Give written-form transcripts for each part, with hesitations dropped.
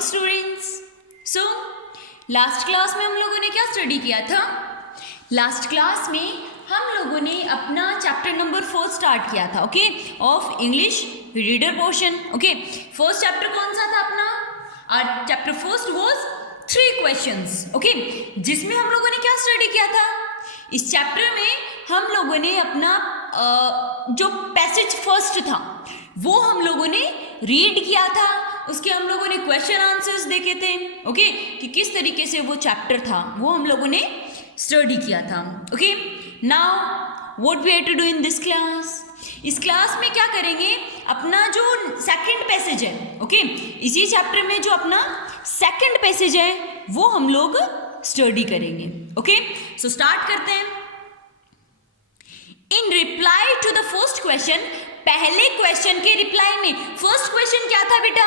Morning students. So last class में हम लोगों ने क्या स्टडी किया था? लास्ट क्लास में हम लोगों ने अपना चैप्टर नंबर 4 स्टार्ट किया था, okay, of English reader portion. Okay, first chapter कौन सा था अपना? और chapter first was 3 questions, okay, जिसमें हम लोगों ने क्या स्टडी किया था? इस चैप्टर में हम लोगों ने अपना जो पैसेज फर्स्ट था वो हम लोगों ने रीड किया था, उसके हम लोगों ने क्वेश्चन आंसर्स देखे थे, ओके, कि किस तरीके से वो चैप्टर था वो हम लोगों ने स्टडी किया था। Okay, now what we have to do in this class? इस क्लास में क्या करेंगे? अपना जो सेकंड पैसेज है, ओके, इसी चैप्टर में जो अपना सेकंड पैसेज है वो हम लोग स्टडी करेंगे। ओके, सो स्टार्ट करते हैं। In reply to the first question, पहले क्वेश्चन के रिप्लाई में फर्स्ट क्वेश्चन क्या था बेटा?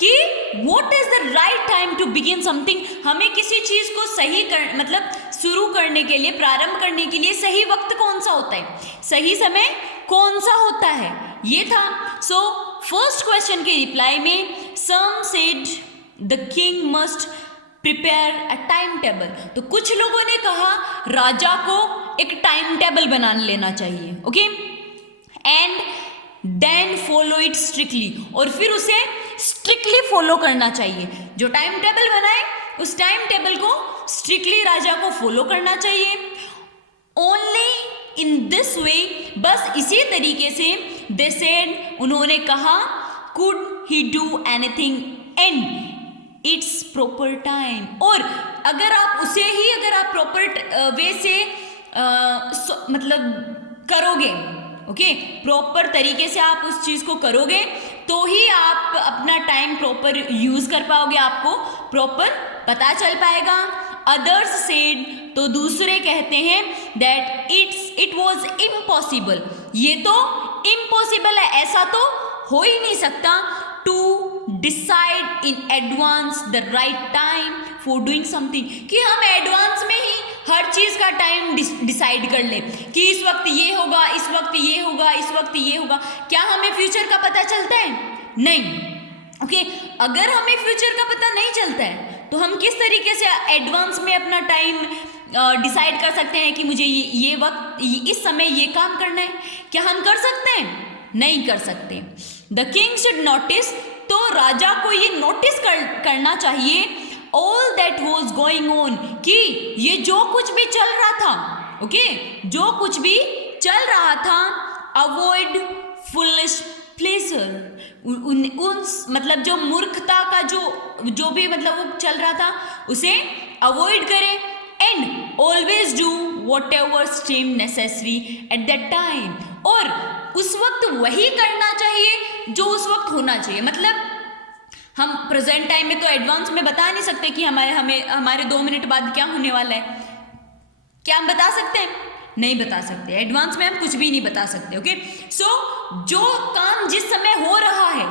कि what is the right time to begin something? हमें किसी चीज को सही मतलब शुरू करने के लिए, प्रारंभ करने के लिए सही वक्त कौन सा होता है, सही समय कौन सा होता है, ये था। सो फर्स्ट क्वेश्चन के रिप्लाई में some said the king must prepare a time table. तो कुछ लोगों ने कहा राजा को एक टाइम टेबल बना लेना चाहिए, okay, and then follow it strictly, और फिर उसे स्ट्रिक्टली फॉलो करना चाहिए। जो टाइम टेबल बनाए उस टाइम टेबल को स्ट्रिक्टली राजा को फॉलो करना चाहिए। ओनली इन दिस वे, बस इसी तरीके से, दे सेड, उन्होंने कहा, could he do anything in its proper time, और अगर आप उसे ही अगर आप प्रॉपर वे से मतलब करोगे, ओके, प्रॉपर तरीके से आप उस चीज़ को करोगे तो ही आप अपना टाइम प्रॉपर यूज़ कर पाओगे, आपको प्रॉपर पता चल पाएगा। अदर्स सेड, तो दूसरे कहते हैं दैट इट वॉज इम्पॉसिबल, ये तो इम्पॉसिबल है, ऐसा तो हो ही नहीं सकता, to decide in advance the right time for doing something, कि हम एडवांस में ही हर चीज़ का टाइम डिसाइड कर लें कि इस वक्त ये होगा, इस वक्त ये होगा, इस वक्त ये होगा। क्या हमें फ्यूचर का पता चलता है? नहीं, ओके, अगर हमें फ्यूचर का पता नहीं चलता है तो हम किस तरीके से एडवांस में अपना टाइम डिसाइड कर सकते हैं कि मुझे ये वक्त इस समय ये काम करना है? क्या हम कर सकते हैं? नहीं कर सकते। द किंग शुड नोटिस, तो राजा को ये नोटिस करना चाहिए, all that was going on, कि ये जो कुछ भी चल रहा था, ओके, जो कुछ भी चल रहा था, अवॉइड फुलिश प्लेजर, मतलब जो मूर्खता का जो भी मतलब वो चल रहा था उसे अवॉइड करें, and always do what ever steam necessary at that time, और उस वक्त वही करना चाहिए जो उस वक्त होना चाहिए। मतलब हम प्रेजेंट टाइम में तो एडवांस में बता नहीं सकते कि हमारे 2 मिनट बाद क्या होने वाला है। क्या हम बता सकते हैं? नहीं बता सकते, एडवांस में हम कुछ भी नहीं बता सकते, ओके। सो जो काम जिस समय हो रहा है,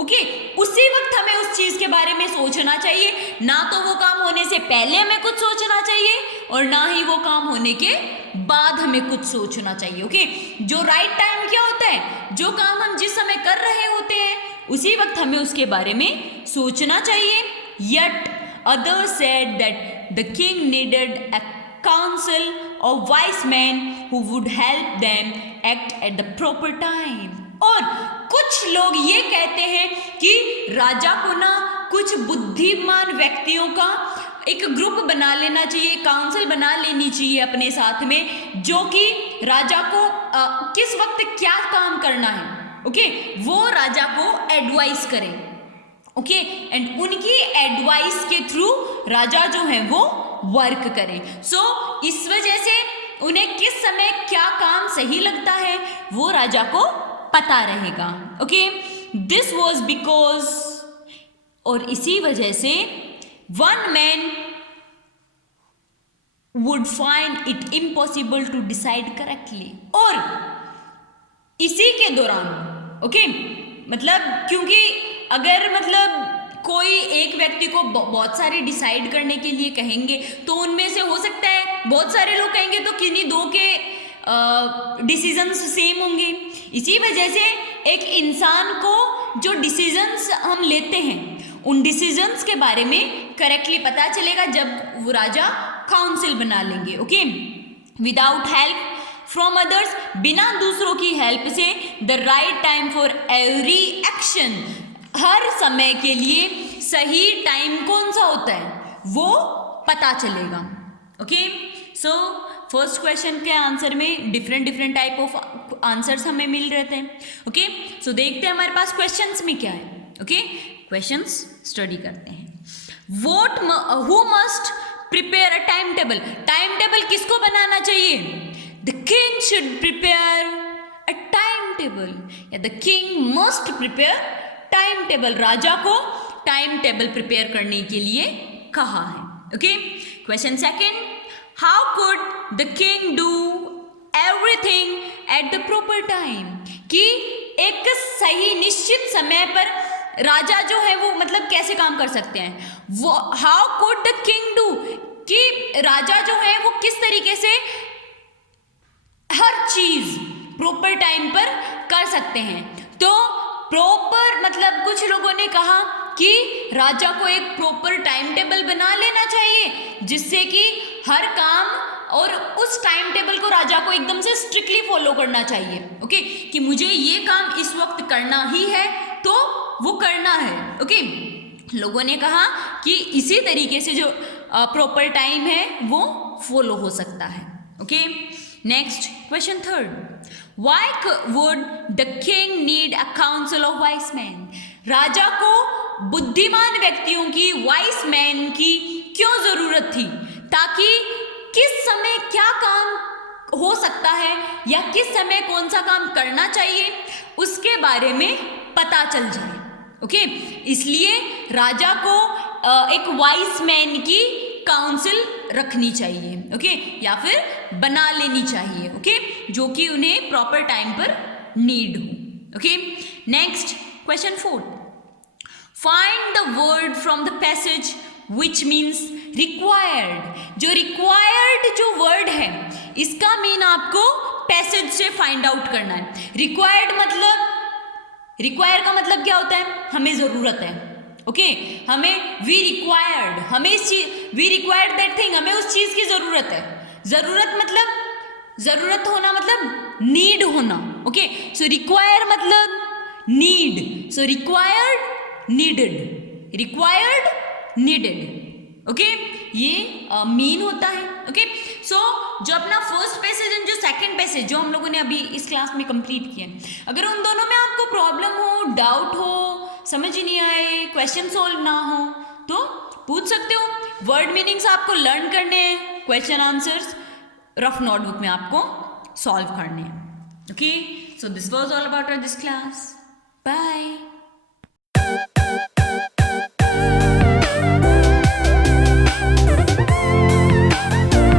ओके, उसी वक्त हमें उस चीज के बारे में सोचना चाहिए, ना तो वो काम होने से पहले हमें कुछ सोचना चाहिए और ना ही वो काम होने के बाद हमें कुछ सोचना चाहिए, ओके। जो राइट टाइम क्या होता है? जो काम हम जिस समय कर रहे होते हैं उसी वक्त हमें उसके बारे में सोचना चाहिए। Yet others said that the king needed a council of wise men who would help them act at the proper time. और कुछ लोग ये कहते हैं कि राजा को ना कुछ बुद्धिमान व्यक्तियों का एक ग्रुप बना लेना चाहिए, काउंसिल बना लेनी चाहिए अपने साथ में, जो कि राजा को किस वक्त क्या काम करना है, ओके, वो राजा को एडवाइस करें, ओके, एंड उनकी एडवाइस के थ्रू राजा जो है वो वर्क करें। सो इस वजह से उन्हें किस समय क्या काम सही लगता है वो राजा को पता रहेगा, ओके। दिस वॉज बिकॉज, और इसी वजह से, one man would find it impossible to decide correctly, और इसी के दौरान, ओके, मतलब क्योंकि अगर मतलब कोई एक व्यक्ति को बहुत सारे डिसाइड करने के लिए कहेंगे तो उनमें से हो सकता है बहुत सारे लोग कहेंगे तो किन्हीं 2 के डिसीजंस सेम होंगे। इसी वजह से एक इंसान को जो डिसीजंस हम लेते हैं उन डिसीजंस के बारे में करेक्टली पता चलेगा जब वो राजा काउंसिल बना लेंगे. Okay, without help from others, बिना दूसरों की हेल्प से, the right time for every action, हर समय के लिए सही टाइम कौन सा होता है वो पता चलेगा. ओके, सो फर्स्ट क्वेश्चन के आंसर में डिफरेंट टाइप ऑफ आंसर्स हमें मिल रहे थे. ओके, सो देखते हैं हमारे पास क्वेश्चंस में क्या है. ओके, क्वेश्चंस स्टडी करते हैं. Who must prepare a time table, time table किसको बनाना चाहिए? The king should prepare a time table, या the king must prepare time table, राजा को टाइम टेबल प्रिपेयर करने के लिए कहा है. Okay, question second, how could the king do everything at the proper time, कि एक सही निश्चित समय पर राजा जो है वो मतलब कैसे काम कर सकते हैं. वो how could the king do, कि राजा जो है वो किस तरीके से हर चीज प्रॉपर टाइम पर कर सकते हैं. तो प्रॉपर मतलब कुछ लोगों ने कहा कि राजा को एक प्रॉपर टाइम टेबल बना लेना चाहिए जिससे कि हर काम और उस टाइम टेबल को राजा को एकदम से स्ट्रिक्टली फॉलो करना चाहिए. ओके, कि मुझे ये काम इस वक्त करना ही है तो वो करना है. ओके, लोगों ने कहा कि इसी तरीके से जो प्रॉपर टाइम है वो फॉलो हो सकता है. Okay, next question third, why would the king need a council of wise man, राजा को बुद्धिमान व्यक्तियों की, वाइस मैन की क्यों जरूरत थी, ताकि किस समय क्या काम हो सकता है या किस समय कौन सा काम करना चाहिए उसके बारे में पता चल जाए. ओके, इसलिए राजा को एक वाइस मैन की काउंसिल रखनी चाहिए. ओके, या फिर बना लेनी चाहिए. ओके, जो कि उन्हें प्रॉपर टाइम पर नीड हो. Okay, next question fourth, find the word from the passage which means required, जो रिक्वायर्ड जो वर्ड है इसका मीन आपको पैसेज से फाइंड आउट करना है. रिक्वायर्ड मतलब, रिक्वायर का मतलब क्या होता है? हमें जरूरत है. ओके, हमें वी रिक्वायर्ड, हमें इस चीज, वी रिक्वायर्ड दैट थिंग, हमें उस चीज की जरूरत है. जरूरत मतलब, जरूरत होना मतलब नीड होना. ओके, सो रिक्वायर मतलब need, so required needed, required needed. Okay, ये मीन होता है. ओके, सो जो अपना फर्स्ट पैसेज एंड जो सेकंड पैसेज जो हम लोगों ने अभी इस क्लास में कंप्लीट किया, अगर उन दोनों में आपको प्रॉब्लम हो, डाउट हो, समझ ही नहीं आए, क्वेश्चन सॉल्व ना हो तो पूछ सकते हो. वर्ड मीनिंग्स आपको लर्न करने हैं, क्वेश्चन आंसर्स रफ नोटबुक में आपको सॉल्व करने हैं. Okay, so this was all about this class. Bye.